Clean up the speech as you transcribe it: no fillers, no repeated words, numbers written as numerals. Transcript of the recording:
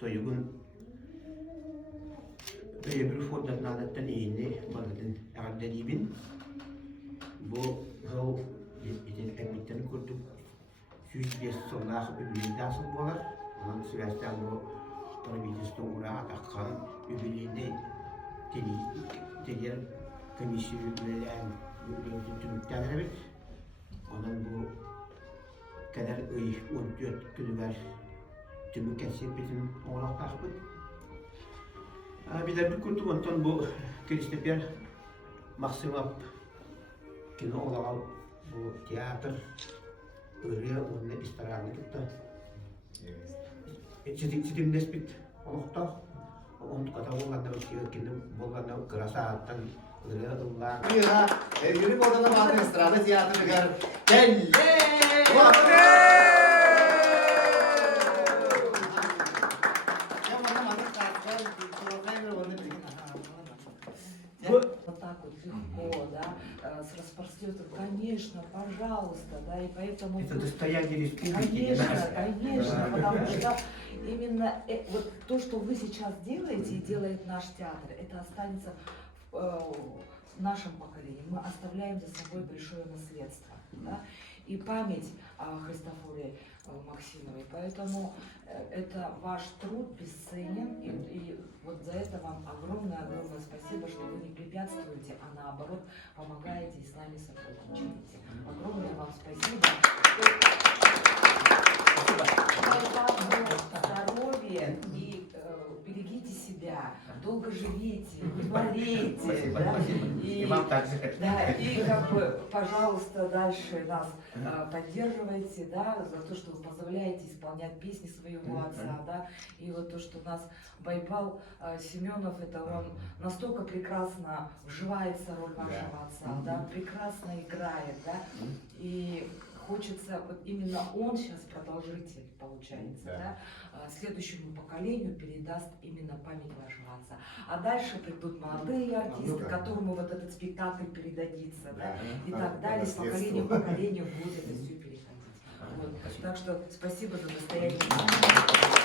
toyugun bir fondatlardan iyiydi baladın ağırlarıyım. Bu hal emitten kurduk. 105 sonlar übülüğünden bolar. Onun süreçten bu Providens'te uğrağa akkan übülüğünde diğer komisyonlarla tümükten evet. Onun bu kadar 14 günü var. Tümük etsek bizim oğlak takbı. Bir de bir kurduk ondan bu Kristofer Maksimov kino olarak bu tiyatr öyle onun istiharını tuttu. Çitim nespit olukta. Onun kadar olanlar kino olanlar kırasattan öyle onlar. Yürü orada bakın istiharı tiyatr çıkar. Kelle! Вот так вот легко, да, с распростертым, конечно, пожалуйста, да, и поэтому... Это достояние республики. Конечно, потому что именно вот то, что вы сейчас делаете и делает наш театр, это останется в нашем поколении. Мы оставляем за собой большое наследство, да, и память о Христофоре Максимовой. Поэтому это ваш труд бесценен, и вот за это вам огромное-огромное спасибо, что вы не препятствуете, а наоборот помогаете и с нами сотрудничаете. Огромное вам спасибо. Здоровья и берегите себя, долго живите, не болейте. Спасибо, да? спасибо. И вам также. Да, и как бы, пожалуйста, дальше нас поддерживайте, да, за то, что вы позволяете исполнять песни своего отца, да, и вот то, что нас Байбал Семенов, это он настолько прекрасно вживается в роль вашего отца, да, прекрасно играет, да, и хочется, вот именно он сейчас продолжитель получается, да, следующему поколению передаст именно память вашего отца. А дальше придут молодые артисты, которому вот этот спектакль передадится, да, и так далее, с поколения в поколение будет это все переходить. Вот. Так что спасибо за настоящее.